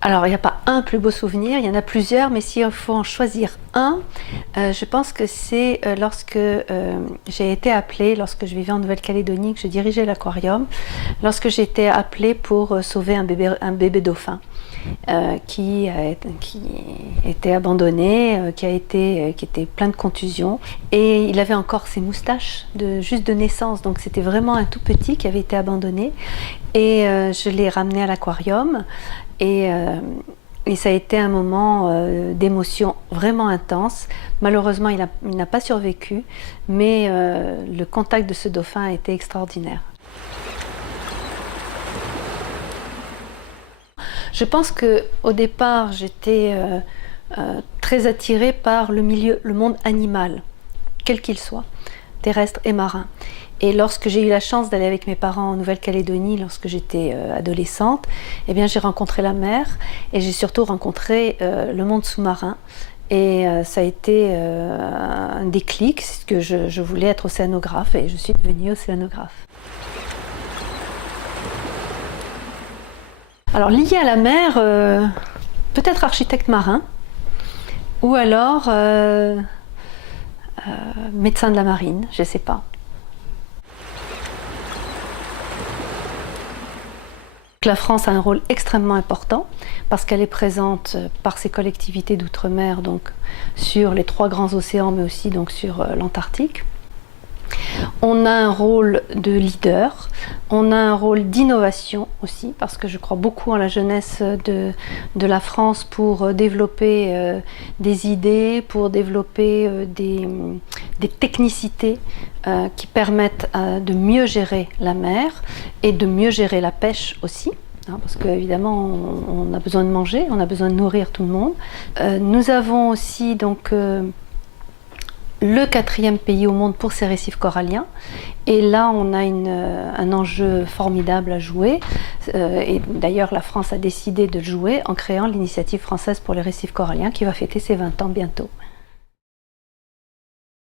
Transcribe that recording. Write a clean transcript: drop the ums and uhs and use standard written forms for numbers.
Alors, il n'y a pas un plus beau souvenir, il y en a plusieurs, mais s'il faut en choisir un, je pense que c'est lorsque j'ai été appelée, lorsque je vivais en Nouvelle-Calédonie, que je dirigeais l'aquarium, lorsque j'ai été appelée pour sauver un bébé dauphin qui était abandonné, qui était plein de contusions. Et il avait encore ses moustaches juste de naissance, donc c'était vraiment un tout petit qui avait été abandonné. Et je l'ai ramené à l'aquarium. Et ça a été un moment d'émotion vraiment intense. Malheureusement, il n'a pas survécu, mais le contact de ce dauphin a été extraordinaire. Je pense qu'au départ, j'étais très attirée par le monde animal, quel qu'il soit, terrestre et marin. Et lorsque j'ai eu la chance d'aller avec mes parents en Nouvelle-Calédonie, lorsque j'étais adolescente, eh bien, j'ai rencontré la mer et j'ai surtout rencontré le monde sous-marin. Et ça a été un déclic, parce que je voulais être océanographe et je suis devenue océanographe. Alors, lié à la mer, peut-être architecte marin, ou alors médecin de la marine, je ne sais pas. La France a un rôle extrêmement important parce qu'elle est présente par ses collectivités d'outre-mer, donc sur les 3 grands océans, mais aussi donc sur l'Antarctique. On a un rôle de leader, on a un rôle d'innovation aussi, parce que je crois beaucoup en la jeunesse de la France pour développer des idées, pour développer des technicités qui permettent de mieux gérer la mer et de mieux gérer la pêche aussi. Parce qu'évidemment, on a besoin de manger, on a besoin de nourrir tout le monde. Nous avons aussi donc le 4e pays au monde pour ces récifs coralliens. Et là, on a un enjeu formidable à jouer. Et d'ailleurs, la France a décidé de le jouer en créant l'initiative française pour les récifs coralliens qui va fêter ses 20 ans bientôt.